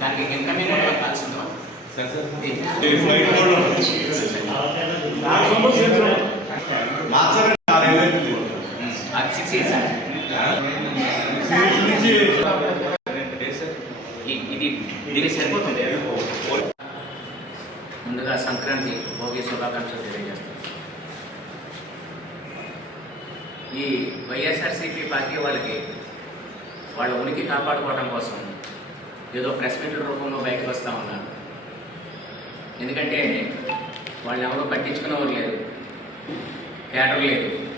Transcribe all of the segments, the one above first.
దానికి ఇది దీనికి సరిపోతుంది. ముందుగా సంక్రాంతి భోగి శుభాకాంక్షలు తెలియజేస్తాను ఈ వైఎస్ఆర్సీపీ పార్టీ వాళ్ళకి వాళ్ళ ఉనికి కాపాడుకోవడం కోసం ఏదో ప్రెస్ మీట్ల రూపంలో బయటకు వస్తూ ఉన్నారు. ఎందుకంటే వాళ్ళు ఎవరో పట్టించుకునేవారు లేదు. కేటర్ లేదు.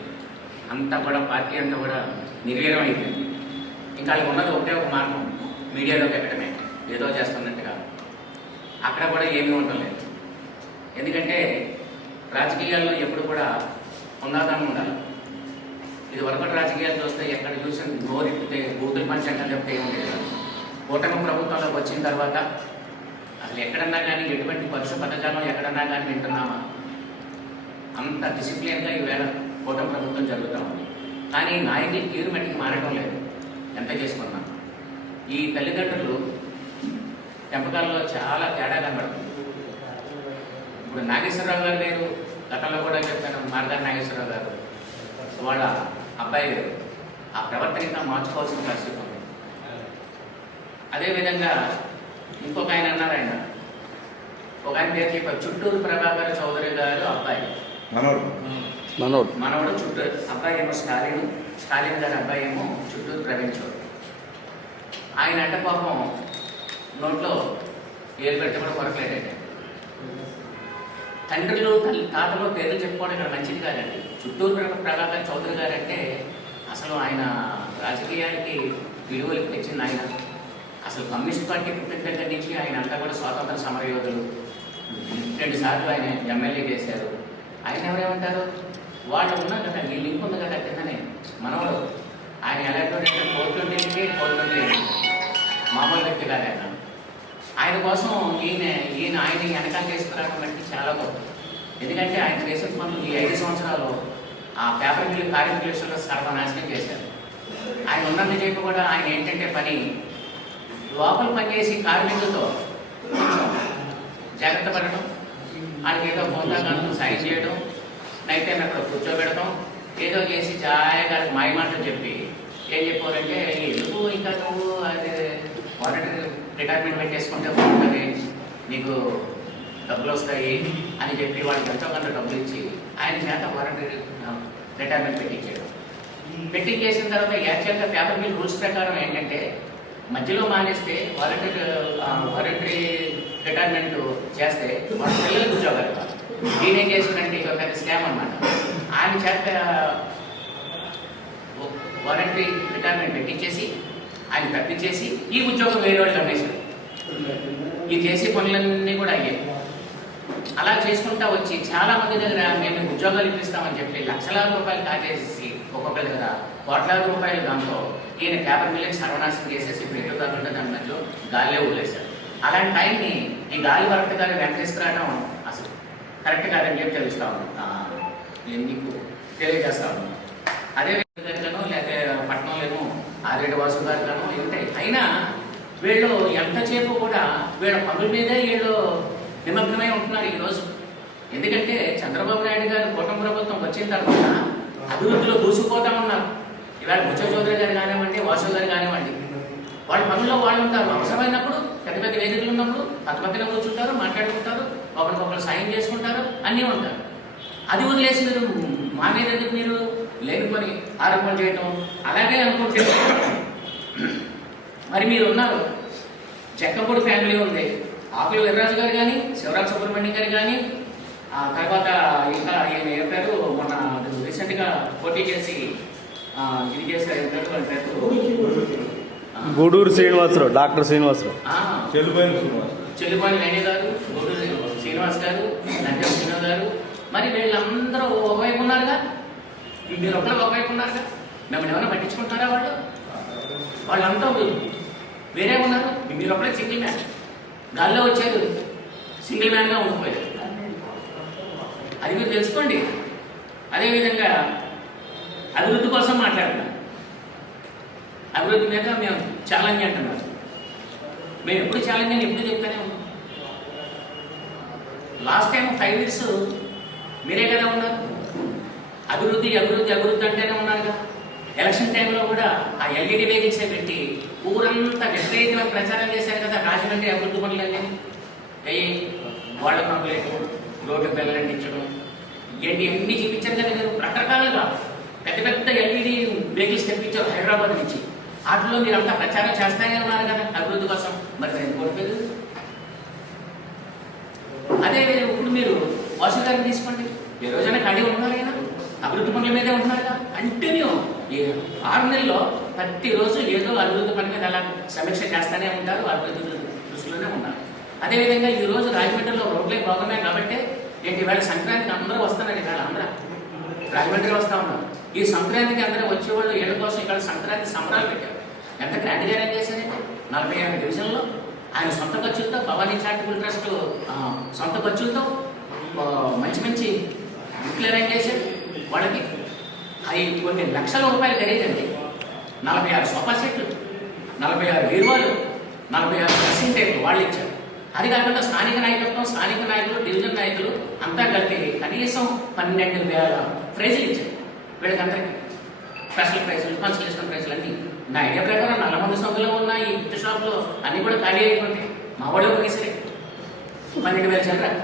అంతా కూడా పార్టీ అంతా కూడా నిర్వీర్యం అయిపోయింది. ఇంకా వాళ్ళకి ఉన్నది ఒకటే ఒక మార్గం. మీడియాలో పెట్టడమే ఏదో చేస్తున్నట్టుగా. అక్కడ కూడా ఏమీ ఉండలేదు ఎందుకంటే రాజకీయాల్లో ఎప్పుడు కూడా ఉన్నదానం ఉండాలి. ఇది వరకటి రాజకీయాలు చూస్తే ఎక్కడ చూసిన నోరిప్పితే బూతులు పంచంగా చెప్తే ఏముంది కూటమి ప్రభుత్వంలోకి వచ్చిన తర్వాత అసలు ఎక్కడన్నా కానీ ఎటువంటి పరుష పథకాలు ఎక్కడన్నా కానీ వింటున్నామా? అంత డిసిప్లిన్గా ఈవేళ కూటమి ప్రభుత్వం జరుగుతూ ఉంది. కానీ నాయకులు తీరు మట్టికి మారడం లేదు. ఎంత చేసుకున్నా. ఈ తల్లిదండ్రులు పెంపకాల్లో చాలా తేడా కనబడుతుంది. ఇప్పుడు నాగేశ్వరరావు గారు నేను గతంలో కూడా చెప్పాను మార్గారి నాగేశ్వరరావు గారు. వాళ్ళ అబ్బాయి గారు. ఆ ప్రవర్తన ఇంకా మార్చుకోవాల్సిన పరిస్థితి ఉంది. అదేవిధంగా ఇంకొక ఆయన అన్నారు ఆయన. ఒక ఆయన పేరు చెప్పారు. చుట్టూరు ప్రభాకర్ చౌదరి గారు అబ్బాయి. మనోడు. మనవడు చుట్టూరు అబ్బాయి ఏమో స్టాలిన్. స్టాలిన్ గారి అబ్బాయి ఏమో చుట్టూరు ప్రవీణ్ చౌదరి. ఆయన అంటే పాపం నోట్లో ఏలు కూడా కొరకలేదండి. తండ్రులు తల్లి తాతలు పేర్లు చెప్పుకోవడం ఇక్కడ మంచిది కాదండి. చుట్టూరు ప్ర- ప్రభాకర్ చౌదరి గారు అంటే అసలు ఆయన రాజకీయానికి విలువలు తెచ్చింది ఆయన. అసలు కమ్యూనిస్ట్ పార్టీ పుట్టిన దగ్గర నుంచి ఆయన అంతా కూడా స్వాతంత్ర సమరయోధులు. రెండు సార్లు ఆయన ఎమ్మెల్యే చేశారు. ఆయన ఎవరేమంటారు? వాళ్ళు ఉన్నారు కదా ఈ లింక్ ఉంది కదా కిందనే. మనవడు. ఆయన ఎలాంటి కోర్టుండేకి కోర్టుండే మామూలు వ్యక్తి కాదు ఆయన. ఆయన కోసం ఈయన ఈయన ఆయన వెనకాల తీసుకురావడం చాలా గొప్ప. ఎందుకంటే ఆయన చేసిన పనులు ఈ ఐదు సంవత్సరాలు ఆ పేపర్ మిల్లు కార్మికుల సర్వనాశనం చేశారు. ఆయన ఉన్నంత చెప్పి కూడా ఆయన ఏంటంటే పని లోపల పనిచేసి కార్మికులతో జాగ్రత్త పడడం వాళ్ళకి ఏదో పొందాలను సైన్ చేయడం నైట్ టైం అక్కడ కూర్చోబెడతాం ఏదో చేసి జాయగా మాయమాటలు చెప్పి ఏం చెప్పారంటే ఎందుకు ఇంకా నువ్వు అది వాలంటీర్ రిటైర్మెంట్ పెట్టేసుకుంటే బాగుంటుంది నీకు డబ్బులు వస్తాయి అని చెప్పి వాళ్ళకి ఎంతో కొంత డబ్బులు ఇచ్చి ఆయన చేత వారంటీ రిటైర్మెంట్ పెట్టించాడు. పెట్టించేసిన తర్వాత యాక్చువల్గా పేపర్ మిల్ రూల్స్ ప్రకారం ఏంటంటే మధ్యలో మానేస్తే వాలంటీర్ వాలంటరీ రిటైర్మెంట్ చేస్తే వాళ్ళ పిల్లలకు ఉద్యోగాలు నేనేం చేసిందంటే ఇది ఒక పెద్ద స్కామ్ అనమాట ఆయన చేత వాలంటరీ రిటైర్మెంట్ పెట్టించేసి ఆయన తప్పించేసి ఈ ఉద్యోగం వేరే వాళ్ళు అనేసాడు ఈ చేసే పనులన్నీ కూడా అయ్యాయి. అలా చేసుకుంటా వచ్చి చాలా మంది దగ్గర మేము ఉద్యోగాలు ఇప్పిస్తామని చెప్పి లక్షలాది రూపాయలు కాజేసేసి ఒక్కొక్కరి దగ్గర కోట్లాది రూపాయలు దాంతో ఈయన పేపర్ మిల్లని సర్వనాశనం చేసేసి పెట్టు కాకుండా దాని మధ్యలో గాలే వదిలేశారు. అలాంటి టైంని ఈ గాలి వరద గారి వెనక అసలు కరెక్ట్ కాదని చెప్పి తెలుస్తా ఉన్నాను ఆ, తెలియజేస్తా ఉన్నాను అదే ఆదిరెడ్డి వాసు కానీ ఉంటాయి అయినా వీళ్ళు ఎంతసేపు కూడా వీళ్ళ పనుల మీదే వీళ్ళు నిమగ్నమై ఉంటున్నారు ఈరోజు. ఎందుకంటే చంద్రబాబు నాయుడు గారు కూటమి ప్రభుత్వం వచ్చిన తర్వాత అభివృద్ధిలో దూసుకుపోతా ఉన్నారు. ఇవాళ బుచ్చ చౌదరి గారు కానివ్వండి వాసు గారు కానివ్వండి వాళ్ళ పనుల్లో వాళ్ళు ఉంటారు. అవసరమైనప్పుడు పెద్ద పెద్ద వేదికలు ఉన్నప్పుడు పక్క పక్కన కూర్చుంటారు మాట్లాడుకుంటారు ఒకరికొకరు సాయం చేసుకుంటారు అన్నీ ఉంటారు. అది వదిలేసి మీరు మా మీద ఎందుకు మీరు లేనిపోని ఆరోపణలు చేయటం? అలాగే అనుకుంటే. మరి మీరు ఉన్నారు చెక్కపూడి ఫ్యామిలీ ఉంది. ఆకుల వీర్రాజు గారు కానీ శివరాజ్ సుబ్రహ్మణ్యం గారు కానీ ఆ తర్వాత ఇంకా ఈయన ఏం పేరు? మొన్న రీసెంట్గా పోటీ చేసి ఆ, ఇది చేశారు. ఏం పేరు? వాళ్ళ పేరు? ఆ, గూడూరు శ్రీనివాసరావు డాక్టర్ శ్రీనివాసరావు. ఆ, చెల్లిపాటి వేణి గారు గూడూరు శ్రీనివాస్ గారు నంజం శ్రీను గారు. మరి వీళ్ళందరూ ఒకవైపు ఉన్నారుగా? మీరు ఒకరు ఒకవైపు ఉన్నారుగా? మిమ్మల్ని ఏమైనా పట్టించుకుంటారా వాళ్ళు? వాళ్ళంతా వేరే ఉన్నారు. మీరు అప్పుడే సింగిల్ మ్యాన్ గాల్లో వచ్చారు. సింగిల్ మ్యాన్గా ఉండిపోయారు. అది మీరు తెలుసుకోండి. అదేవిధంగా అభివృద్ధి కోసం మాట్లాడుతున్నాం. అభివృద్ధి మీద మేము ఛాలెంజ్ అంటున్నాం. మేము ఎప్పుడు ఛాలెంజ్ అని ఎప్పుడు చెప్తానే ఉన్నాం. లాస్ట్ టైం ఫైవ్ ఇయర్స్ మీరే కదా ఉన్నారు. అభివృద్ధి అభివృద్ధి అభివృద్ధి అంటే ఎలక్షన్ టైంలో కూడా ఆ ఎల్ఈడి వెహికల్స్ పెట్టి ఊరంతా విపరీతమైన ప్రచారం చేశారు కదా రాజమండ్రి అభివృద్ధి పనులన్నీ. అయ్యి వాళ్ళ కంప్లైంట్ రోడ్డు పిల్లలు అంటించడం ఏంటి ఎన్ని చూపించారు కదా మీరు. రకరకాలుగా పెద్ద పెద్ద ఎల్ఈడి వెహికల్స్ తెప్పించారు హైదరాబాద్ నుంచి. వాటిలో మీరు అంతా ప్రచారం చేస్తానే ఉన్నారు కదా అభివృద్ధి కోసం. మరి నేను కోల్పోయారు అదే ఇప్పుడు మీరు వాసు తీసుకోండి. ఏ రోజైనా ఖాళీ ఉండాలి కదా అభివృద్ధి పనుల మీదే ఉంటున్నారు కదా కంటిన్యూ ఈ ఆరు నెలల్లో ప్రతిరోజు ఏదో అభివృద్ధి పని మీద అలా సమీక్ష చేస్తూనే ఉంటారు అభివృద్ధి దృష్టిలోనే ఉన్నారు. అదేవిధంగా ఈ రోజు రాజమండ్రిలో రోడ్లే బాగున్నాయి కాబట్టి ఏంటి ఇవాళ సంక్రాంతికి అందరూ వస్తున్నారు ఇవాళ అందరూ. రాజమండ్రి వస్తా ఉన్నారు. ఈ సంక్రాంతికి అందరూ వచ్చేవాళ్ళు ఏళ్ళ కోసం ఇక్కడ సంక్రాంతి సంబరాలు పెట్టారు. ఎంత గ్రాండ్గా ఏం చేశారంటే నలభై ఆరు డివిజన్లో ఆయన సొంత ఖర్చులతో భవానీ చారిటబుల్ ట్రస్ట్ సొంత ఖర్చులతో మంచి మంచి గిఫ్ట్లు అరేంజ్ చేశారు. వాళ్ళకి అది కొన్ని లక్షల రూపాయలు ఖరీదండి నలభై ఆరు సోఫా సెట్లు నలభై ఆరు బీరువాలు నలభై ఆరు డ్రెస్సింగ్ టేబుల్ వాళ్ళు ఇచ్చారు. అది కాకుండా స్థానిక నాయకత్వం స్థానిక నాయకులు డివిజన్ నాయకులు అంతా కలిపి కనీసం పన్నెండు వేల ప్రైజులు ఇచ్చారు వీళ్ళకందరికీ. స్పెషల్ ప్రైజులు కన్సల్టేషన్ ప్రైజులు అన్నీ నా ఐడియా ప్రకారం నల్లమంది సందులో ఉన్న ఈ గిఫ్ట్ షాప్లో అన్నీ కూడా ఖాళీ అయిపోతాయి మా వాళ్ళు కొనేసరి పన్నెండు వేల చిల్లర.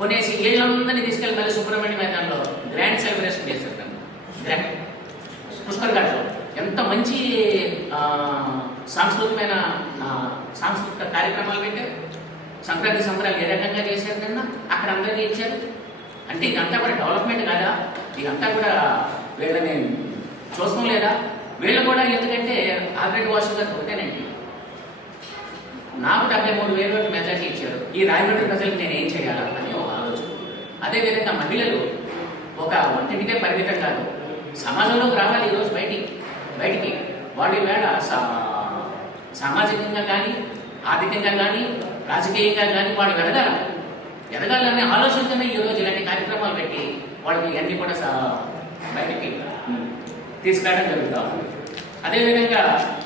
కొనేసి ఏళ్ళందరినీ తీసుకెళ్ళి మళ్ళీ సుబ్రహ్మణ్య మైదానంలో గ్రాండ్ సెలబ్రేషన్ చేశారు. పుష్కర్ ఘాట్లో ఎంత మంచి సాంస్కృతికమైన సాంస్కృతిక కార్యక్రమాలు పెట్టారు. సంక్రాంతి సంబరాలు ఏ రకంగా చేశారు నిన్న అక్కడ అందరికీ ఇచ్చారు అంటే ఇదంతా కూడా డెవలప్మెంట్ కాదా? ఇదంతా కూడా వీళ్ళని చూస్తాం లేదా? వీళ్ళు కూడా ఎందుకంటే ఆల్రెడీ వాసు గారు ఒకటేనండి. నాకు డెబ్బై మూడు వేల వరకు మెజార్టీ ఇచ్చారు. ఈ రాయమండ్రి ప్రజలకు నేను ఏం చేయాలా అని ఒక ఆలోచన. అదేవిధంగా మహిళలు ఒక వంటింటికే పరిమితం కాదు. సమాజంలోకి రావాలి ఈరోజు బయటికి బయటికి. వాళ్ళు ఈవేళ సామాజికంగా కానీ ఆర్థికంగా కానీ రాజకీయంగా కానీ వాళ్ళు ఎదగాలి. ఎదగాలనే ఆలోచనతోనే ఈరోజు ఇలాంటి కార్యక్రమాలు పెట్టి వాళ్ళకి అన్ని కూడా సా- బయటికి తీసుకురావడం జరుగుతూ ఉంది. అదేవిధంగా